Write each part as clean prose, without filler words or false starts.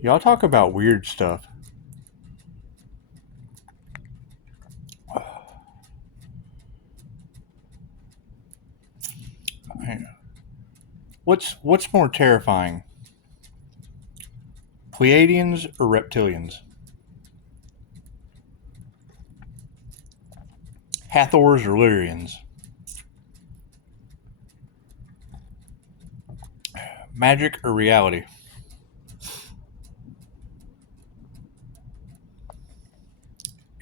Y'all talk about weird stuff. What's more terrifying? Pleiadians or reptilians? Hathors or Lyrians? Magic or reality?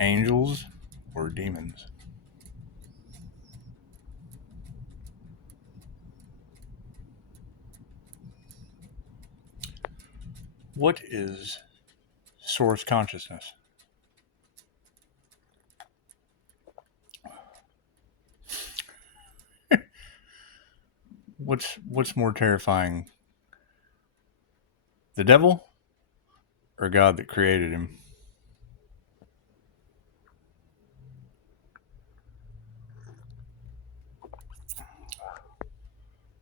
Angels or demons? What is source consciousness? What's more terrifying? The devil or God that created him?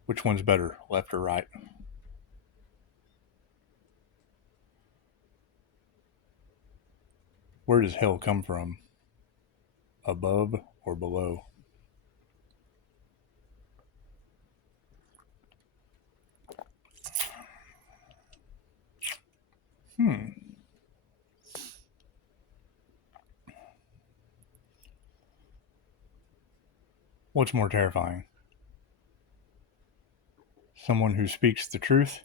Which one's better, left or right? Where does hell come from? Above or below? What's more terrifying? Someone who speaks the truth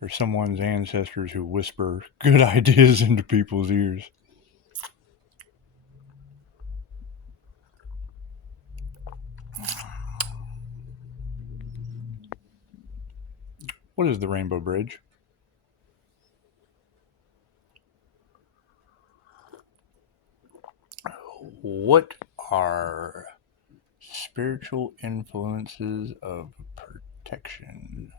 or someone's ancestors who whisper good ideas into people's ears? What is the Rainbow Bridge? What are spiritual influences of protection?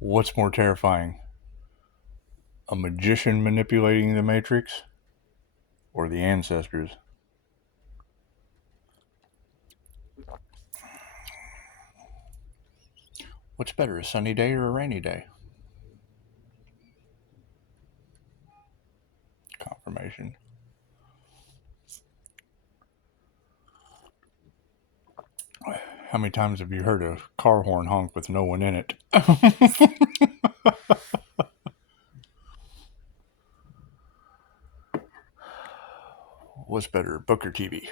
What's more terrifying? A magician manipulating the Matrix or the ancestors? What's better, a sunny day or a rainy day? Confirmation. How many times have you heard a car horn honk with no one in it? What's better, book or TV?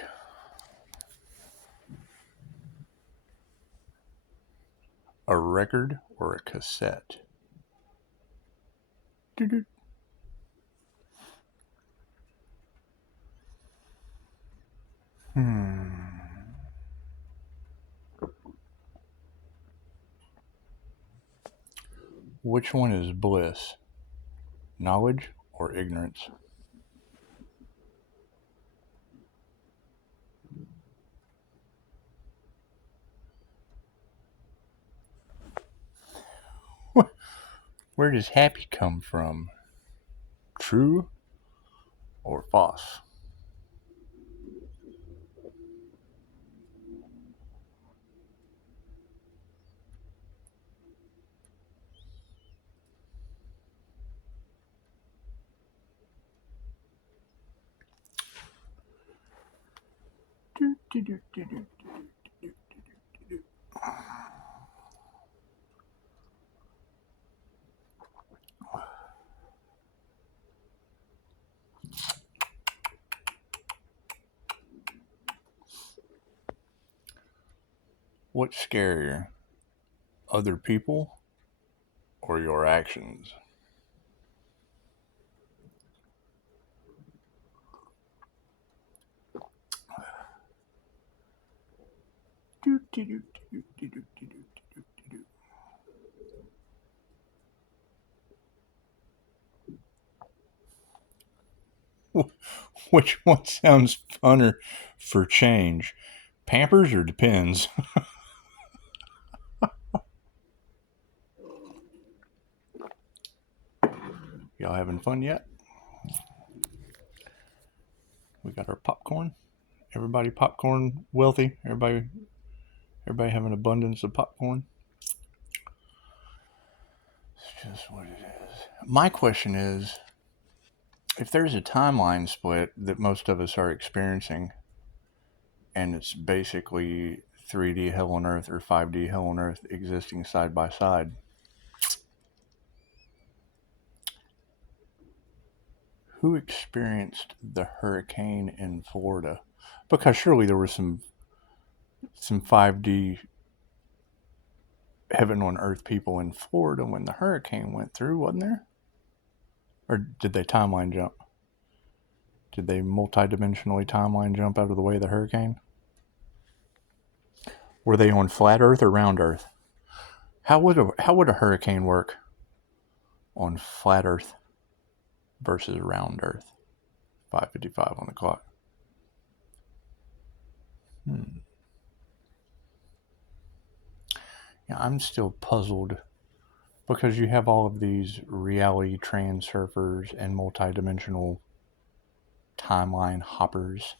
A record or a cassette? Which one is bliss? Knowledge or ignorance? Where does happy come from? True or false? What's scarier? Other people or your actions? Which one sounds funner for change? Pampers or Depends? Y'all having fun yet? We got our popcorn. Everybody popcorn wealthy. Everybody have an abundance of popcorn. It's just what it is. My question is, if there's a timeline split that most of us are experiencing, and it's basically 3D hell on earth or 5D hell on earth existing side by side, who experienced the hurricane in Florida? Because surely there was some 5D heaven on earth people in Florida when the hurricane went through, wasn't there? Or did they timeline jump? Did they multidimensionally timeline jump out of the way of the hurricane? Were they on flat earth or round earth? How would a hurricane work on flat earth versus round earth? 5:55 on the clock. Yeah, I'm still puzzled because you have all of these reality transurfers and multidimensional timeline hoppers.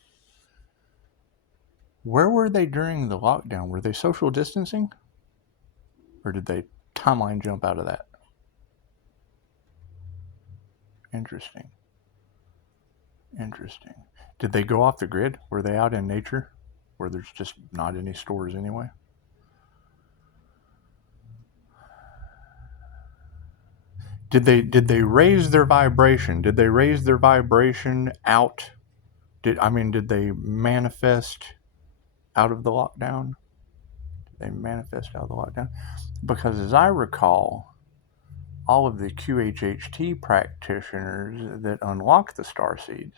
Where were they during the lockdown? Were they social distancing? Or did they timeline jump out of that? Interesting. Did they go off the grid? Were they out in nature where there's just not any stores anyway? Did they raise their vibration? Did they raise their vibration out? Did they manifest out of the lockdown? Did they manifest out of the lockdown? Because as I recall, all of the QHHT practitioners that unlock the star seeds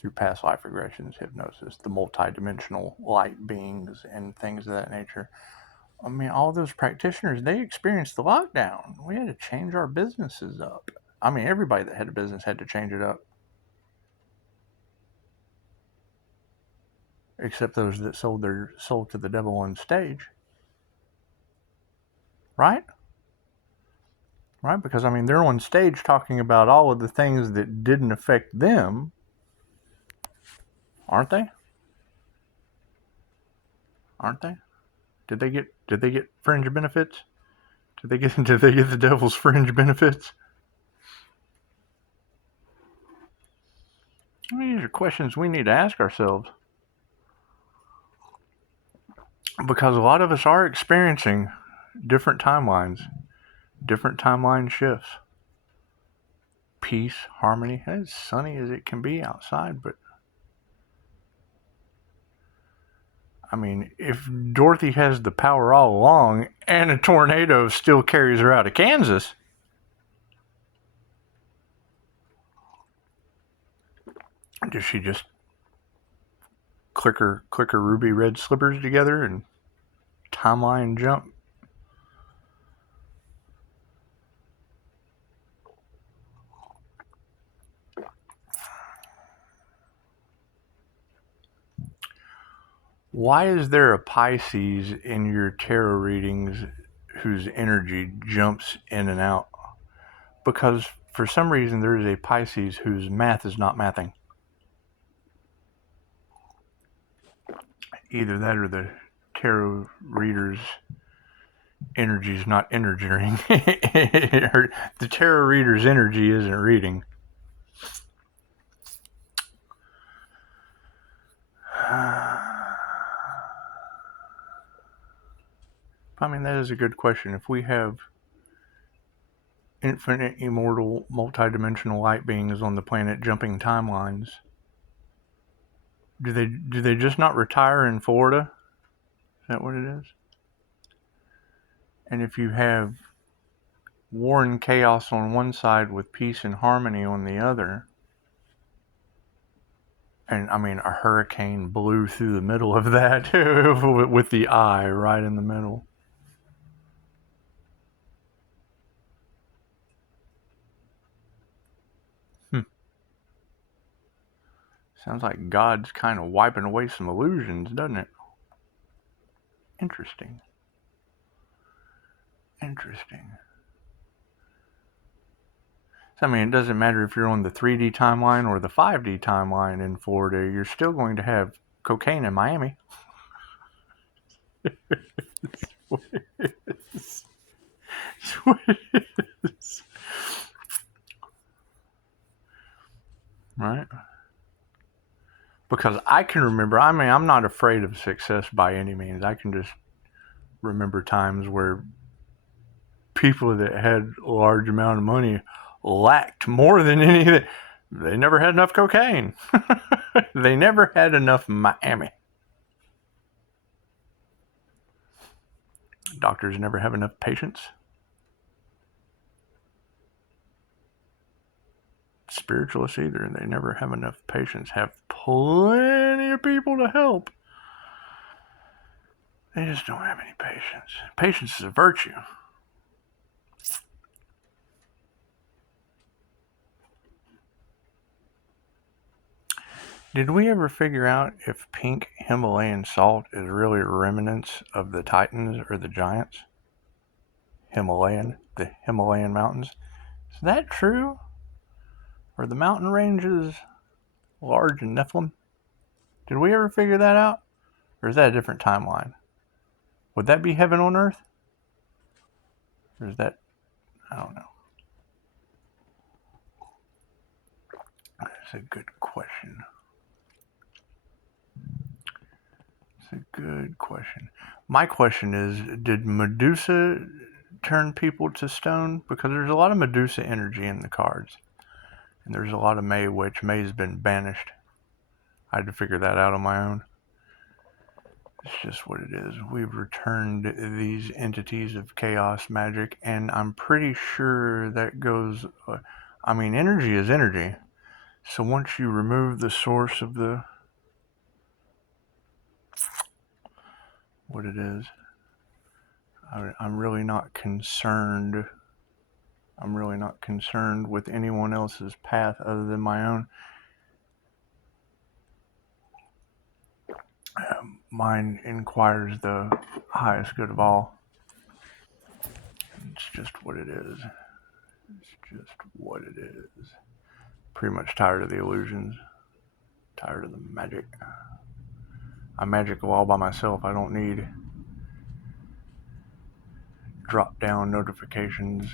through past life regressions, hypnosis, the multidimensional light beings, and things of that nature. I mean, all those practitioners, they experienced the lockdown. We had to change our businesses up. I mean, everybody that had a business had to change it up. Except those that sold their soul to the devil on stage. Right? Right? Because, I mean, they're on stage talking about all of the things that didn't affect them. Aren't they? Aren't they? Did they get fringe benefits? Did they get the devil's fringe benefits? I mean, these are questions we need to ask ourselves. Because a lot of us are experiencing different timelines, different timeline shifts. Peace, harmony. It's sunny as it can be outside, but I mean, if Dorothy has the power all along and a tornado still carries her out of Kansas, does she just click her ruby red slippers together and timeline jump? Why is there a Pisces in your tarot readings whose energy jumps in and out? Because for some reason there is a Pisces whose math is not mathing. Either that or the tarot reader's energy is not energizing. The tarot reader's energy isn't reading. I mean, that is a good question. If we have infinite, immortal, multidimensional light beings on the planet jumping timelines, do they just not retire in Florida? Is that what it is? And if you have war and chaos on one side with peace and harmony on the other, and I mean, a hurricane blew through the middle of that with the eye right in the middle. Sounds like God's kind of wiping away some illusions, doesn't it? Interesting. So, I mean, it doesn't matter if you're on the 3D timeline or the 5D timeline in Florida, you're still going to have cocaine in Miami. what it is. Right? Because I can remember, I mean, I'm not afraid of success by any means. I can just remember times where people that had a large amount of money lacked more than anything. They never had enough cocaine. They never had enough Miami. Doctors never have enough patients. Spiritualists either. They never have enough patients. Have plenty of people to help. They just don't have any patience. Patience is a virtue. Did we ever figure out if pink Himalayan salt is really remnants of the Titans or the giants? The Himalayan mountains. Is that true? Are the mountain ranges large in Nephilim? Did we ever figure that out? Or is that a different timeline? Would that be heaven on earth? Or is that, I don't know. That's a good question. It's a good question. My question is, did Medusa turn people to stone? Because there's a lot of Medusa energy in the cards. And there's a lot of May Witch. May's been banished. I had to figure that out on my own. It's just what it is. We've returned these entities of chaos magic, and I'm pretty sure that goes... I mean, energy is energy. So once you remove the source of the... what it is, I'm really not concerned. I'm really not concerned with anyone else's path other than my own. Mine inquires the highest good of all. It's just what it is. It's just what it is. Pretty much tired of the illusions. Tired of the magic. I'm magical all by myself. I don't need drop-down notifications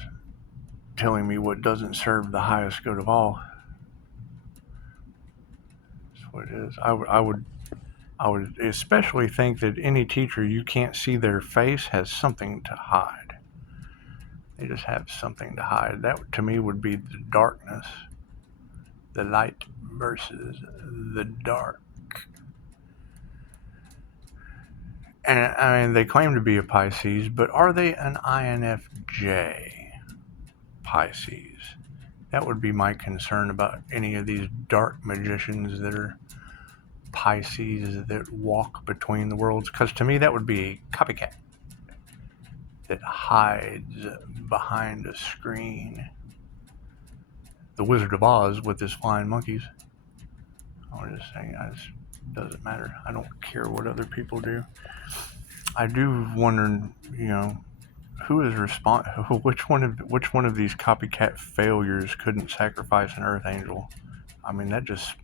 telling me what doesn't serve the highest good of all. That's what it is. I would especially think that any teacher you can't see their face has something to hide. They just have something to hide. That to me would be the darkness. The light versus the dark. And I mean, they claim to be a Pisces, but are they an INFJ Pisces? That would be my concern about any of these dark magicians that are Pisces that walk between the worlds, because to me that would be a copycat that hides behind a screen. The Wizard of Oz with his flying monkeys. I was just saying, it doesn't matter. I don't care what other people do. I do wonder, who is which one of these copycat failures couldn't sacrifice an Earth Angel? I mean, that just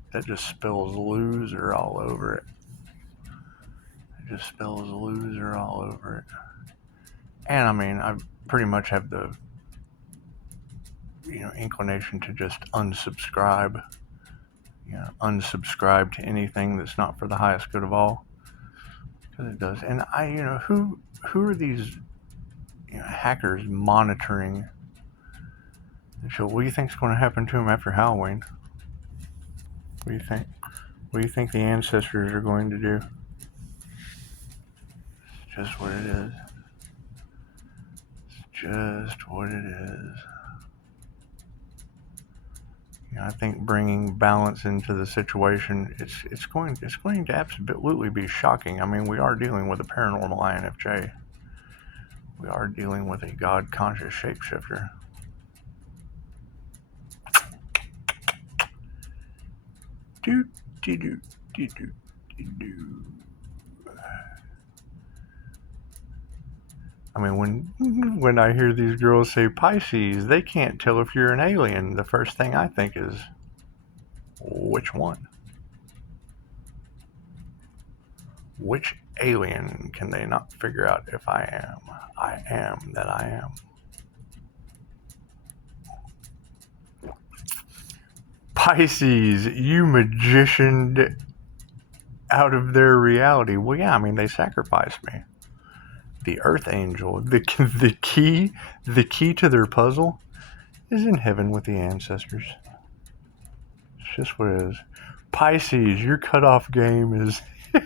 spells loser all over it. It just spells loser all over it. And I mean, I pretty much have the inclination to just unsubscribe. Unsubscribe to anything that's not for the highest good of all, because it does. And who are these hackers monitoring the show? What do you think's going to happen to them after Halloween? What do you think? What do you think the ancestors are going to do? It's just what it is. It's just what it is. I think bringing balance into the situation, it's going to absolutely be shocking. I mean, we are dealing with a paranormal INFJ. We are dealing with a God-conscious shapeshifter. I mean, when I hear these girls say Pisces, they can't tell if you're an alien. The first thing I think is, which one? Which alien can they not figure out if I am? I am that I am. Pisces, you magicianed out of their reality. Well, yeah, I mean, they sacrificed me. The Earth Angel, the key to their puzzle is in heaven with the ancestors. It's just what it is. Pisces, your cutoff game is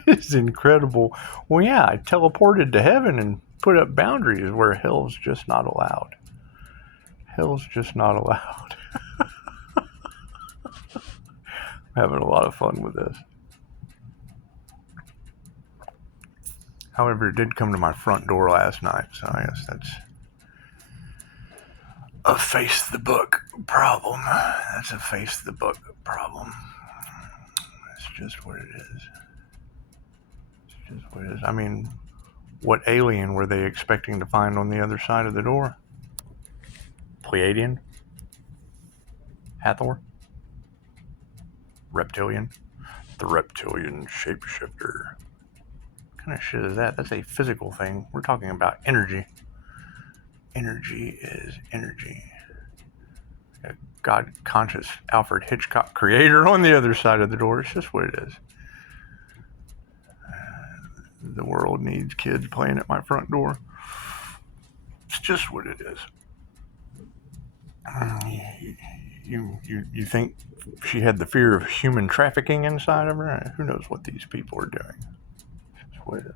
is incredible. Well, yeah, I teleported to heaven and put up boundaries where hell's just not allowed. Hell's just not allowed. I'm having a lot of fun with this. However, it did come to my front door last night, so I guess that's a face the book problem. That's a face the book problem. That's just what it is. It's just what it is. I mean, what alien were they expecting to find on the other side of the door? Pleiadian? Hathor? Reptilian? The reptilian shapeshifter. What kind of shit is that? That's a physical thing. We're talking about energy. Energy is energy. A God-conscious Alfred Hitchcock creator on the other side of the door. It's just what it is. The world needs kids playing at my front door. It's just what it is. You think she had the fear of human trafficking inside of her? Who knows what these people are doing? It's what it is.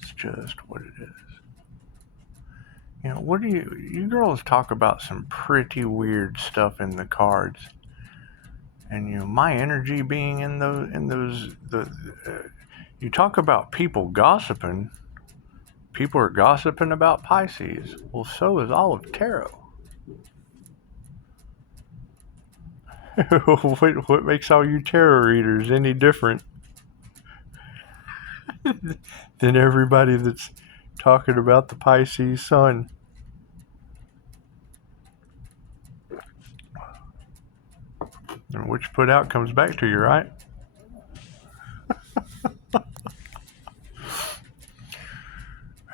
It's just what it is. You know, what do you girls talk about some pretty weird stuff in the cards, and you know my energy being in those you talk about people gossiping. People are gossiping about Pisces. Well, so is all of tarot. What makes all you tarot readers any different than everybody that's talking about the Pisces sun? And what you put out comes back to you, right?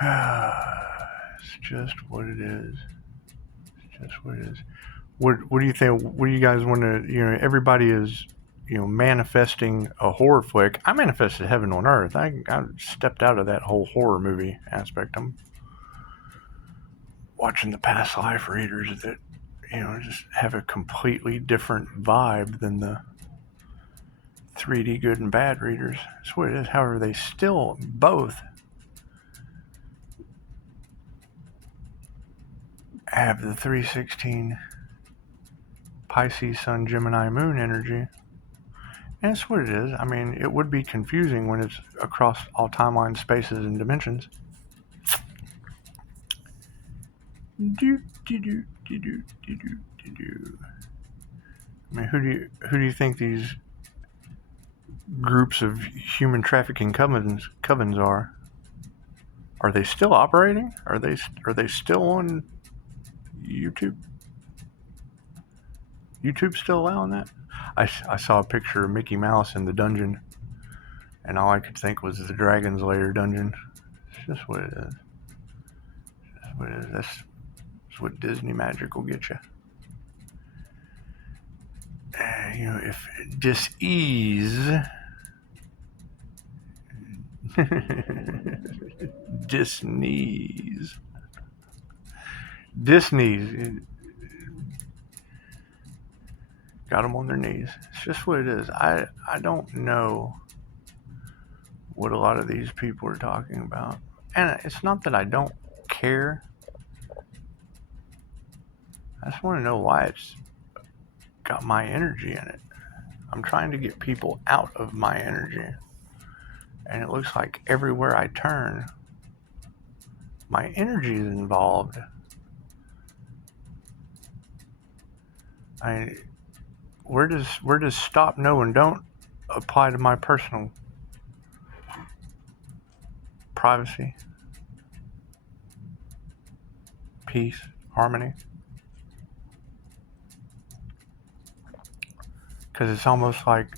It's just what it is. It's just what it is. What do you think? What do you guys want to? You know, everybody is, you know, manifesting a horror flick. I manifested heaven on earth. I stepped out of that whole horror movie aspect. I'm watching the past life readers that, you know, just have a completely different vibe than the 3D good and bad readers. That's what it is. However, they still both have the 316 Pisces Sun Gemini Moon energy. And that's what it is. I mean, it would be confusing when it's across all timelines, spaces, and dimensions. I mean, who do you think these groups of human trafficking covens are? Are they still operating? Are they still on YouTube? YouTube's still allowing that? I saw a picture of Mickey Mouse in the dungeon, and all I could think was the Dragon's Lair dungeon. It's just what it is. It's just what it is. That's what Disney magic will get you. You know, if dis-ease, dis-knees, got them on their knees. It's just what it is. I don't know what a lot of these people are talking about. And it's not that I don't care. I just want to know why it's got my energy in it. I'm trying to get people out of my energy. And it looks like everywhere I turn, my energy is involved. Where does stop, no, and don't apply to my personal privacy, peace, harmony? Because it's almost like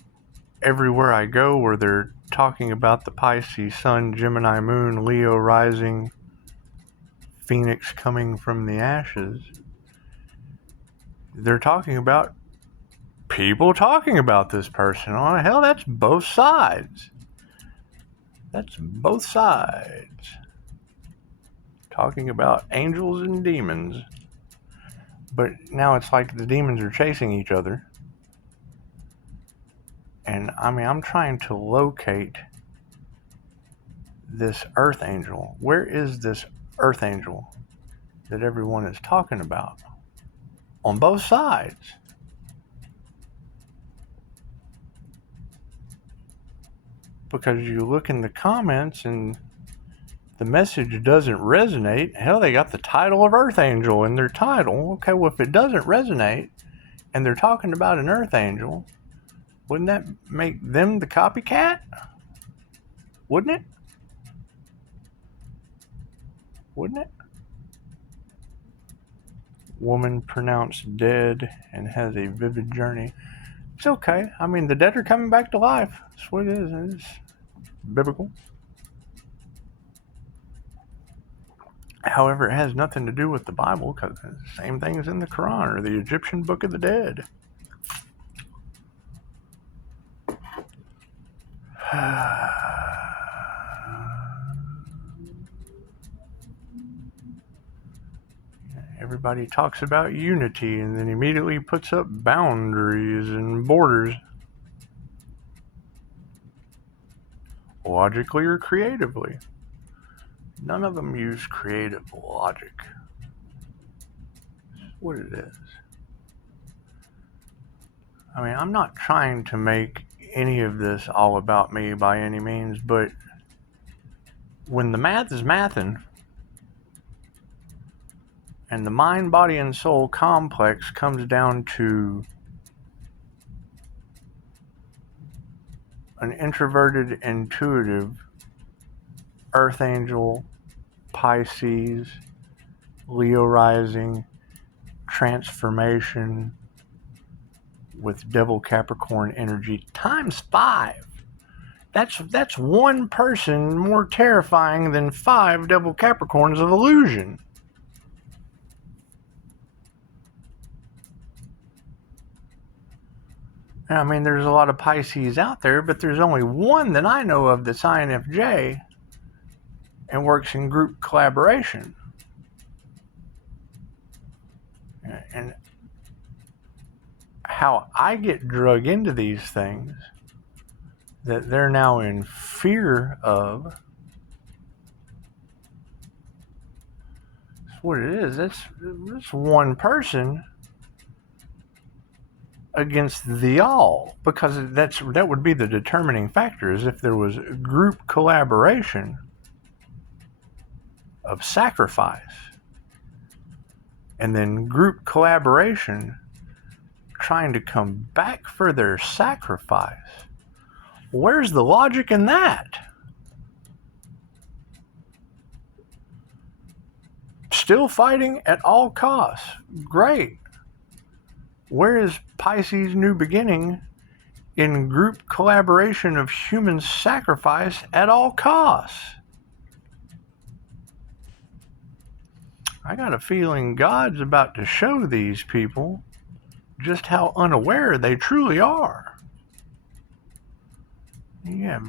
everywhere I go where they're talking about the Pisces Sun, Gemini Moon, Leo rising, Phoenix coming from the ashes, they're talking about people talking about this person. Oh, hell, that's both sides. That's both sides. Talking about angels and demons. But now it's like the demons are chasing each other. And I mean, I'm trying to locate this earth angel. Where is this earth angel that everyone is talking about? On both sides. Because you look in the comments and the message doesn't resonate. Hell, they got the title of Earth Angel in their title. Okay, well, if it doesn't resonate and they're talking about an Earth Angel, wouldn't that make them the copycat? Wouldn't it? Wouldn't it? Woman pronounced dead and has a vivid journey. It's okay. I mean, the dead are coming back to life. That's what it is. It's biblical. However, it has nothing to do with the Bible because the same thing is in the Quran or the Egyptian Book of the Dead. Everybody talks about unity and then immediately puts up boundaries and borders. Logically or creatively. None of them use creative logic. That's what it is. I mean, I'm not trying to make any of this all about me by any means, but when the math is mathing, and the mind, body, and soul complex comes down to an introverted, intuitive, Earth Angel, Pisces, Leo rising, transformation with Devil Capricorn energy times 5. That's one person more terrifying than 5 Devil Capricorns of illusion. I mean, there's a lot of Pisces out there, but there's only one that I know of that's INFJ and works in group collaboration. And how I get drug into these things that they're now in fear of, that's what it is. That's one person against the all, because that would be the determining factor, is if there was group collaboration of sacrifice and then group collaboration trying to come back for their sacrifice. Where's the logic in that? Still fighting at all costs. Great. Where is Pisces' new beginning in group collaboration of human sacrifice at all costs? I got a feeling God's about to show these people just how unaware they truly are. Yeah,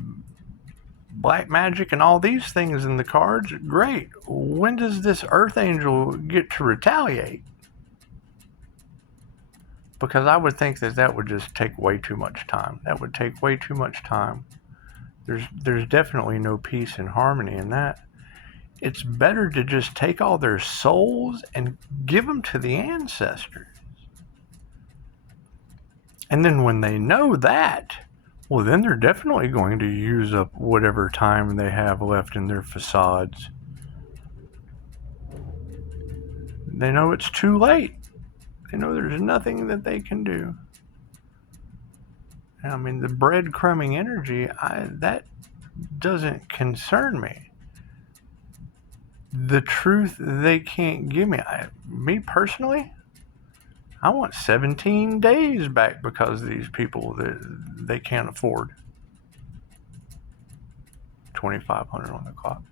black magic and all these things in the cards, great. When does this Earth Angel get to retaliate? Because I would think that would just take way too much time. That would take way too much time. There's definitely no peace and harmony in that. It's better to just take all their souls and give them to the ancestors. And then when they know that, well, then they're definitely going to use up whatever time they have left in their facades. They know it's too late. They know there's nothing that they can do. I mean, the breadcrumbing energy, that doesn't concern me. The truth they can't give me. Me personally, I want 17 days back because these people they can't afford. $2,500 on the clock.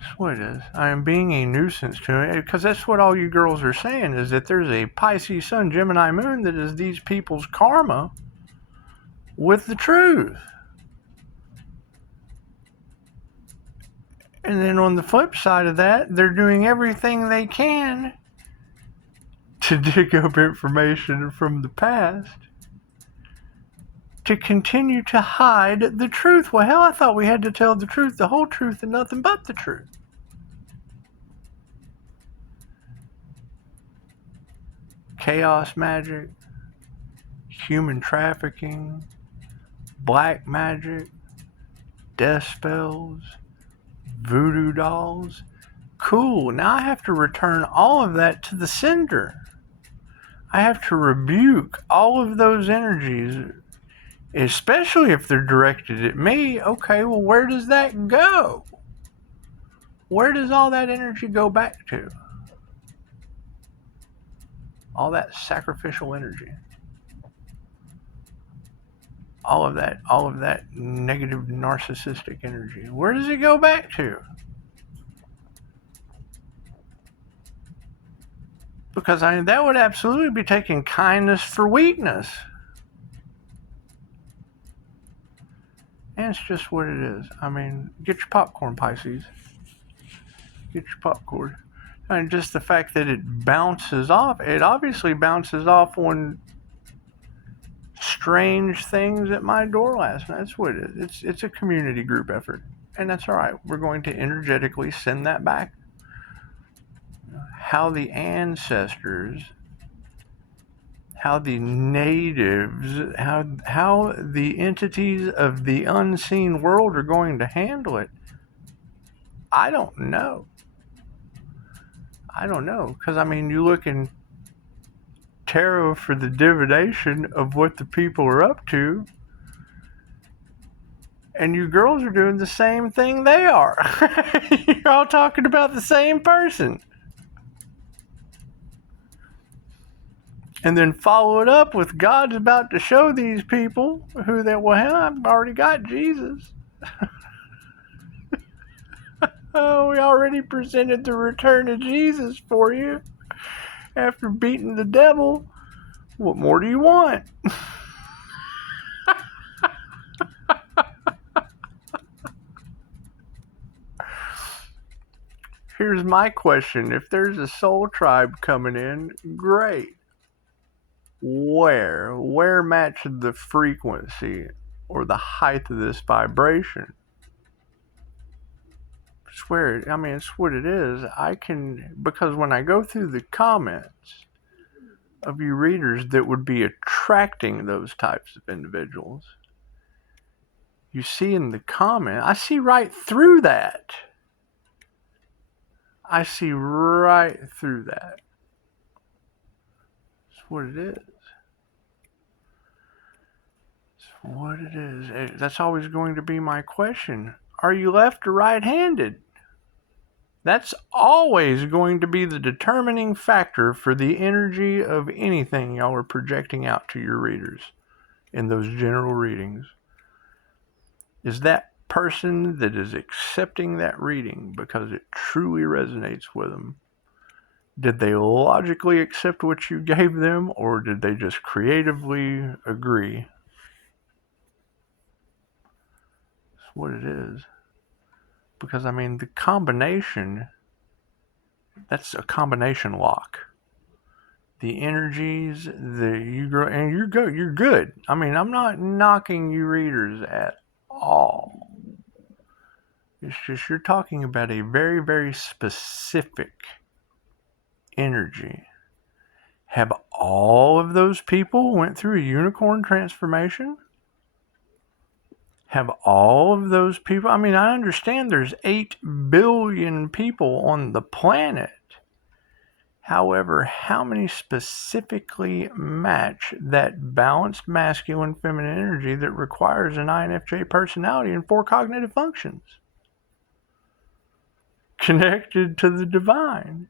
That's what it is. I am being a nuisance to me, because that's what all you girls are saying, is that there's a Pisces Sun, Gemini Moon that is these people's karma with the truth. And then on the flip side of that, they're doing everything they can to dig up information from the past to continue to hide the truth. Well, hell, I thought we had to tell the truth, the whole truth, and nothing but the truth. Chaos magic, human trafficking, black magic, death spells, voodoo dolls. Cool, now I have to return all of that to the sender. I have to rebuke all of those energies, especially if they're directed at me. Okay, well, where does that go? Where does all that energy go back to? All that sacrificial energy. All of that negative narcissistic energy. Where does it go back to? Because that would absolutely be taking kindness for weakness. And it's just what it is. I mean, get your popcorn, Pisces. Get your popcorn. And just the fact that it bounces off, it obviously bounces off on strange things at my door last night. That's what it is. It's a community group effort. And that's all right. We're going to energetically send that back. How the ancestors, how the natives, how the entities of the unseen world are going to handle it, I don't know. Because I mean, you look in tarot for the divination of what the people are up to, and you girls are doing the same thing they are. You're all talking about the same person. And then follow it up with God's about to show these people who that, well, hell, I've already got Jesus. Oh, we already presented the return of Jesus for you after beating the devil. What more do you want? Here's my question. If there's a soul tribe coming in, great. Where match the frequency or the height of this vibration? I mean, it's what it is. Because when I go through the comments of you readers that would be attracting those types of individuals, you see in the comment, I see right through that. I see right through that. That's what it is. That's what it is. That's always going to be my question. Are you left or right-handed? That's always going to be the determining factor for the energy of anything y'all are projecting out to your readers in those general readings. Is that person that is accepting that reading because it truly resonates with them? Did they logically accept what you gave them, or did they just creatively agree? That's what it is. Because, I mean, the combination, that's a combination lock. The energies, you're good. I mean, I'm not knocking you readers at all. It's just you're talking about a very, very specific energy. Have all of those people went through a unicorn transformation? Have all of those people, I mean, I understand there's 8 billion people on the planet. However, how many specifically match that balanced masculine feminine energy that requires an INFJ personality and 4 cognitive functions connected to the divine?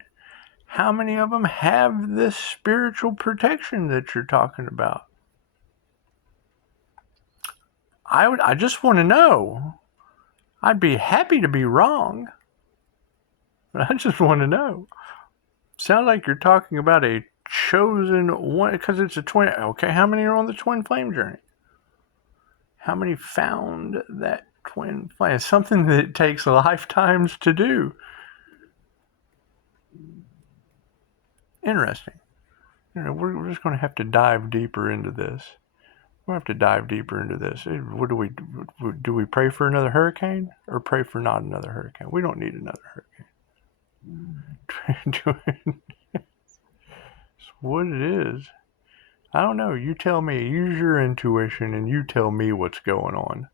How many of them have this spiritual protection that you're talking about? I just want to know. I'd be happy to be wrong. I just want to know. Sounds like you're talking about a chosen one, because it's a twin. Okay, how many are on the twin flame journey? How many found that twin flame? It's something that takes lifetimes to do. Interesting. We're just going to have to dive deeper into this. We'll have to dive deeper into this. What do we pray for another hurricane or pray for not another hurricane? We don't need another hurricane. It's what it is. I don't know. You tell me. Use your intuition and you tell me what's going on.